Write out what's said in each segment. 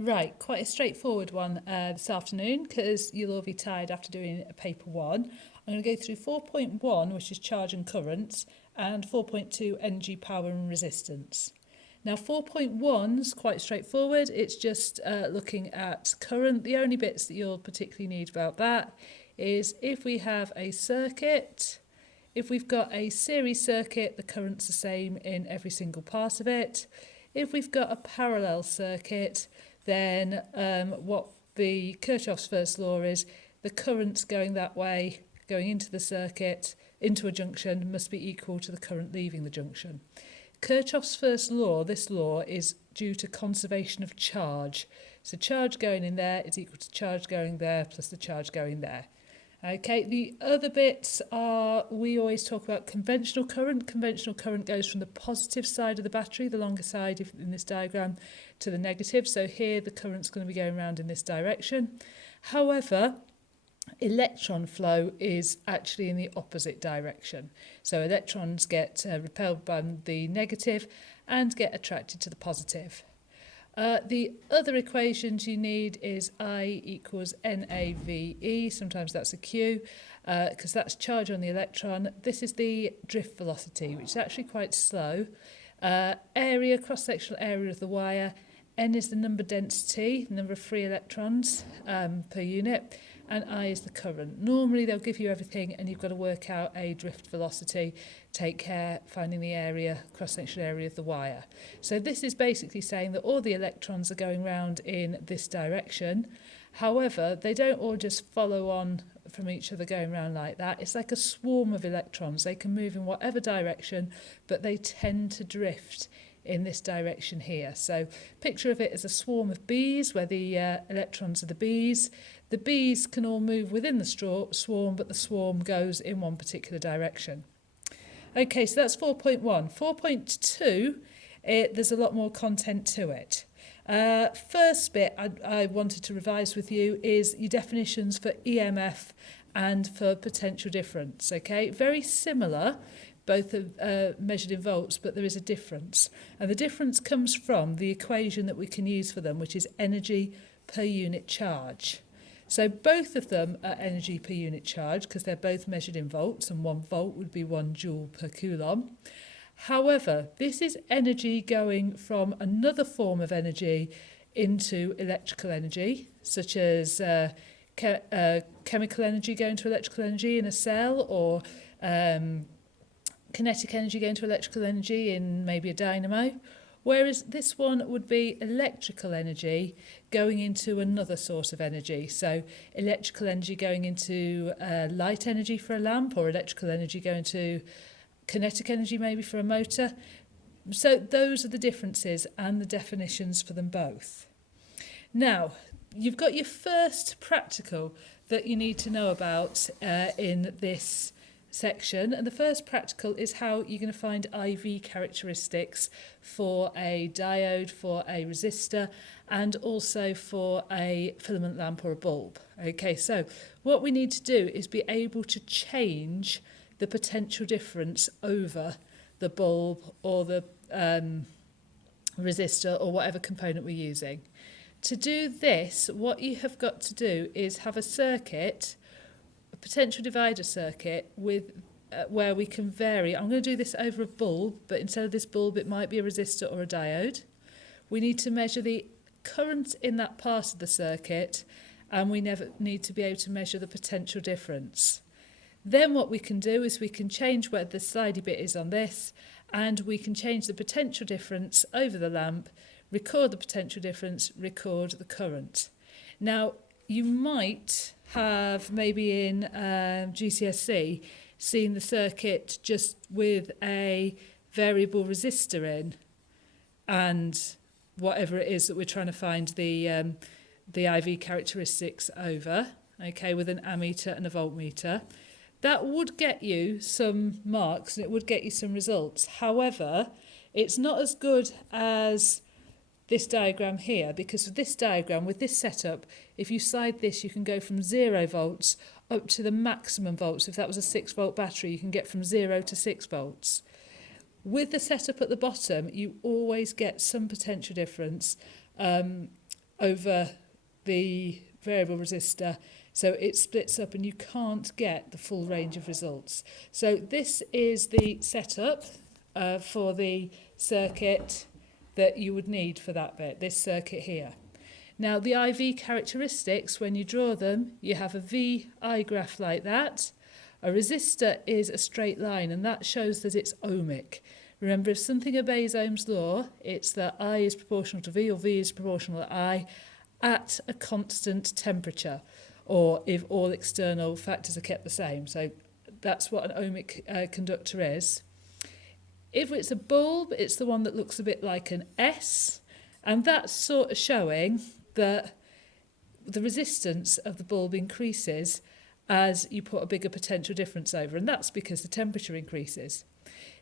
Right, quite a straightforward one this afternoon because you'll all be tired after doing paper one. I'm going to go through 4.1, which is charge and currents, and 4.2, energy, power and resistance. Now 4.1 is quite straightforward. It's just looking at current. The only bits that you'll particularly need about that is if we have a circuit, if we've got a series circuit, the current's the same in every single part of it. If we've got a parallel circuit, then what the Kirchhoff's first law is, the current going that way, going into the circuit, into a junction, must be equal to the current leaving the junction. Kirchhoff's first law, this law, is due to conservation of charge. So charge going in there is equal to charge going there plus the charge going there. Okay, the other bits are, we always talk about conventional current. Conventional current goes from the positive side of the battery, the longer side in this diagram, to the negative. So here the current's going to be going around in this direction. However, electron flow is actually in the opposite direction. So electrons get repelled by the negative and get attracted to the positive. The other equations you need is I equals NAVE, sometimes that's a Q, because that's charge on the electron. This is the drift velocity, which is actually quite slow. Area, cross-sectional area of the wire. N is the number density, number of free electrons per unit, and I is the current. Normally they'll give you everything and you've got to work out a drift velocity, take care finding the area, cross-sectional area of the wire. So this is basically saying that all the electrons are going round in this direction. However, they don't all just follow on from each other going round like that. It's like a swarm of electrons. They can move in whatever direction, but they tend to drift in this direction here. So picture of it as a swarm of bees where the electrons are the bees. The bees can all move within the swarm, but the swarm goes in one particular direction. Okay, so that's 4.1. 4.2, there's a lot more content to it. First bit I wanted to revise with you is your definitions for EMF and for potential difference. Okay, very similar. Both are measured in volts, but there is a difference. And the difference comes from the equation that we can use for them, which is energy per unit charge. So both of them are energy per unit charge because they're both measured in volts, and 1 volt would be 1 joule per coulomb. However, this is energy going from another form of energy into electrical energy, such as chemical energy going to electrical energy in a cell, or kinetic energy going to electrical energy in maybe a dynamo, whereas this one would be electrical energy going into another source of energy. So electrical energy going into light energy for a lamp, or electrical energy going to kinetic energy maybe for a motor. So those are the differences and the definitions for them both. Now, you've got your first practical that you need to know about in this section, and the first practical is how you're going to find IV characteristics for a diode, for a resistor, and also for a filament lamp or a bulb. Okay, so what we need to do is be able to change the potential difference over the bulb or the resistor or whatever component we're using. To do this, what you have got to do is have a circuit, a potential divider circuit with where we can vary. I'm going to do this over a bulb, but instead of this bulb it might be a resistor or a diode. We need to measure the current in that part of the circuit, and we never need to be able to measure the potential difference. Then what we can do is we can change where the slidey bit is on this, and we can change the potential difference over the lamp, record the potential difference, record the current. Now, you might have maybe in GCSE seen the circuit just with a variable resistor in and whatever it is that we're trying to find the IV characteristics over, okay, with an ammeter and a voltmeter. That would get you some marks and it would get you some results. However, it's not as good as this diagram here, because with this diagram, with this setup, if you slide this, you can go from 0 volts up to the maximum volts. If that was a 6 volt battery, you can get from 0 to 6 volts. With the setup at the bottom, you always get some potential difference over the variable resistor, so it splits up and you can't get the full range of results. So this is the setup for the circuit that you would need for that bit, this circuit here. Now the IV characteristics, when you draw them, you have a VI graph like that. A resistor is a straight line, and that shows that it's ohmic. Remember, if something obeys Ohm's law, it's that I is proportional to V or V is proportional to I at a constant temperature, or if all external factors are kept the same. So that's what an ohmic conductor is. If it's a bulb, it's the one that looks a bit like an S, and that's sort of showing that the resistance of the bulb increases as you put a bigger potential difference over, and that's because the temperature increases.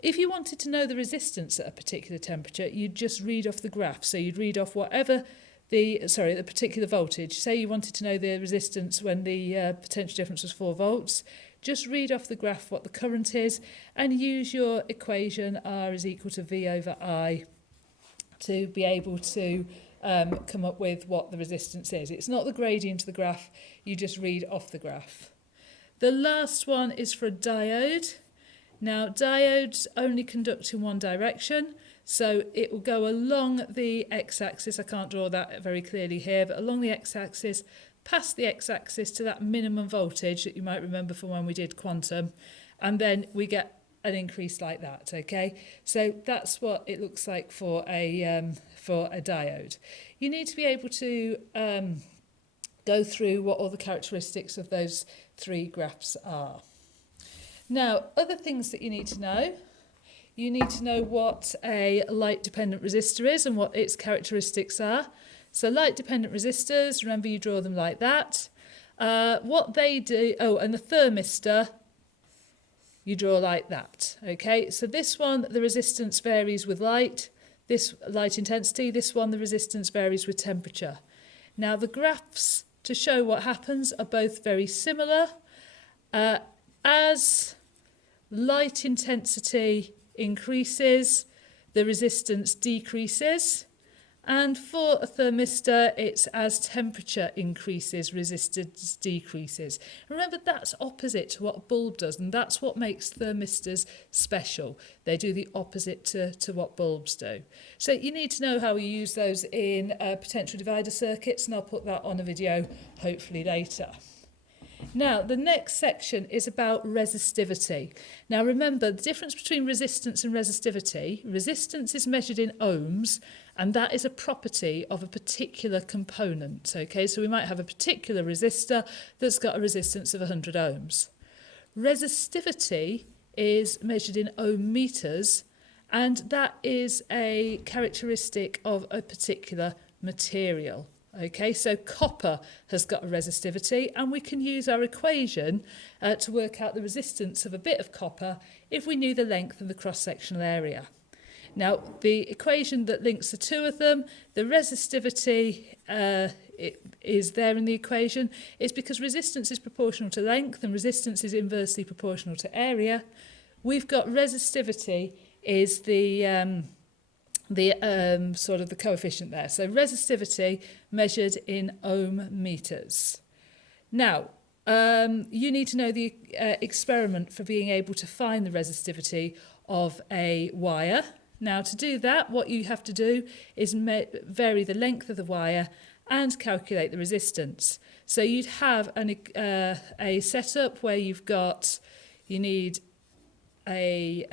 If you wanted to know the resistance at a particular temperature, you'd just read off the graph. So you'd read off whatever the particular voltage. Say you wanted to know the resistance when the potential difference was 4 volts. Just read off the graph what the current is and use your equation R is equal to V over I to be able to come up with what the resistance is. It's not the gradient of the graph, you just read off the graph. The last one is for a diode. Now, diodes only conduct in one direction, so it will go along the x-axis. I can't draw that very clearly here, but along the x-axis, past the x-axis to that minimum voltage that you might remember from when we did quantum, and then we get an increase like that, okay? So that's what it looks like for a diode. You need to be able to go through what all the characteristics of those 3 graphs are. Now, other things that you need to know what a light-dependent resistor is and what its characteristics are. So light-dependent resistors, remember you draw them like that. What they do, and the thermistor, you draw like that. Okay, so this one, the resistance varies with light, this light intensity, this one, the resistance varies with temperature. Now, the graphs to show what happens are both very similar. As light intensity increases, the resistance decreases. And for a thermistor, it's as temperature increases, resistance decreases. Remember, that's opposite to what a bulb does, and that's what makes thermistors special. They do the opposite to what bulbs do. So you need to know how we use those in potential divider circuits, and I'll put that on a video hopefully later. Now, the next section is about resistivity. Now, remember, the difference between resistance and resistivity, resistance is measured in ohms, and that is a property of a particular component. Okay, so we might have a particular resistor that's got a resistance of 100 ohms. Resistivity is measured in ohm meters, and that is a characteristic of a particular material. Okay, so copper has got a resistivity, and we can use our equation to work out the resistance of a bit of copper if we knew the length of the cross-sectional area. Now, the equation that links the two of them, the resistivity it is there in the equation, is because resistance is proportional to length and resistance is inversely proportional to area. We've got resistivity is the sort of the coefficient there. So resistivity measured in ohm meters. Now, you need to know the experiment for being able to find the resistivity of a wire. Now, to do that, what you have to do is vary the length of the wire and calculate the resistance. So you'd have a setup where you need a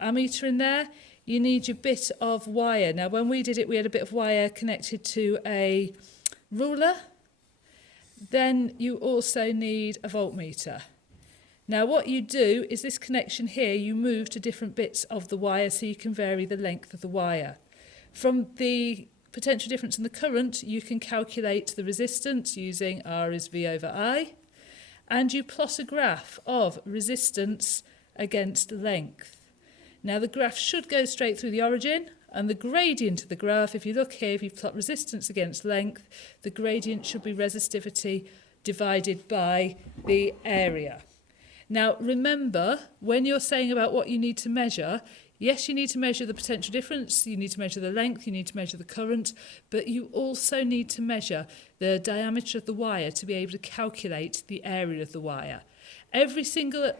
ammeter in there. You need your bit of wire. Now, when we did it, we had a bit of wire connected to a ruler. Then you also need a voltmeter. Now, what you do is this connection here, you move to different bits of the wire so you can vary the length of the wire. From the potential difference in the current, you can calculate the resistance using R is V over I. And you plot a graph of resistance against length. Now, the graph should go straight through the origin, and the gradient of the graph, if you look here, if you plot resistance against length, the gradient should be resistivity divided by the area. Now, remember, when you're saying about what you need to measure, Yes, you need to measure the potential difference, you need to measure the length, you need to measure the current, but you also need to measure the diameter of the wire to be able to calculate the area of the wire. Every single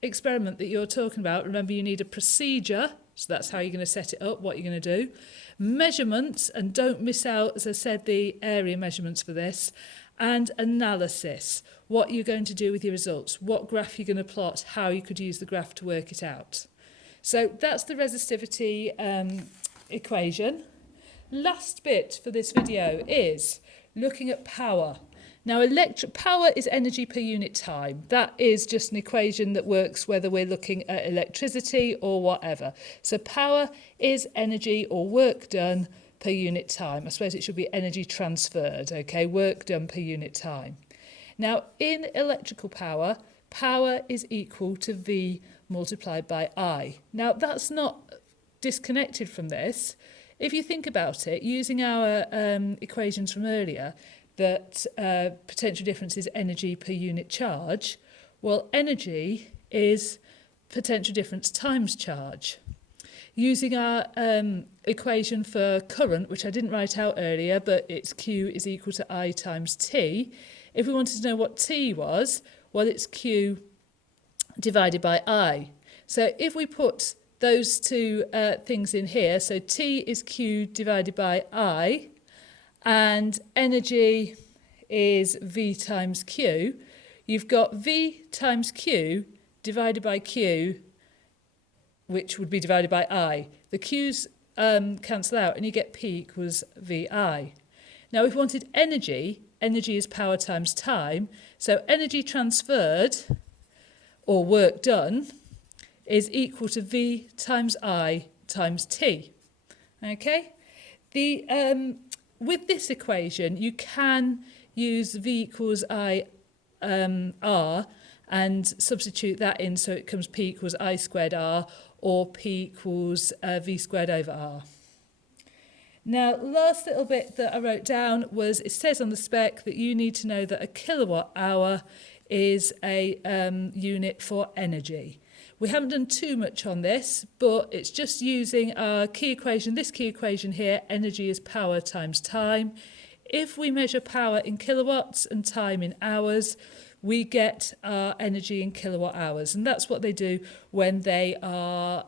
experiment that you're talking about, remember you need a procedure, so that's how you're going to set it up, what you're going to do, measurements, and don't miss out, as I said, the area measurements for this, and analysis, what you're going to do with your results, what graph you're going to plot, how you could use the graph to work it out. So that's the resistivity equation. Last bit for this video is looking at power. Now, electric power is energy per unit time. That is just an equation that works whether we're looking at electricity or whatever. So power is energy or work done per unit time. I suppose it should be energy transferred, okay? Work done per unit time. Now, in electrical power, power is equal to V multiplied by I. Now, that's not disconnected from this. If you think about it, using our equations from earlier, that potential difference is energy per unit charge, well, energy is potential difference times charge. Using our equation for current, which I didn't write out earlier, but it's Q is equal to I times T. If we wanted to know what T was, well, it's Q divided by I. So if we put those two things in here, so T is Q divided by I, and energy is V times Q, you've got V times Q divided by Q, which would be divided by I. The Q's cancel out and you get P equals VI. Now, if we wanted energy, energy is power times time, so energy transferred, or work done, is equal to V times I times T. Okay? With this equation, you can use V equals I R and substitute that in so it comes P equals I squared R or P equals V squared over R. Now, last little bit that I wrote down was it says on the spec that you need to know that a kilowatt hour is a unit for energy. We haven't done too much on this, but it's just using our key equation, this key equation here, energy is power times time. If we measure power in kilowatts and time in hours, we get our energy in kilowatt hours. And that's what they do when they are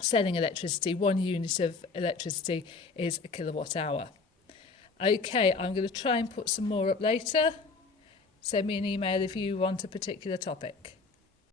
selling electricity. 1 unit of electricity is a kilowatt hour. Okay, I'm going to try and put some more up later. Send me an email if you want a particular topic.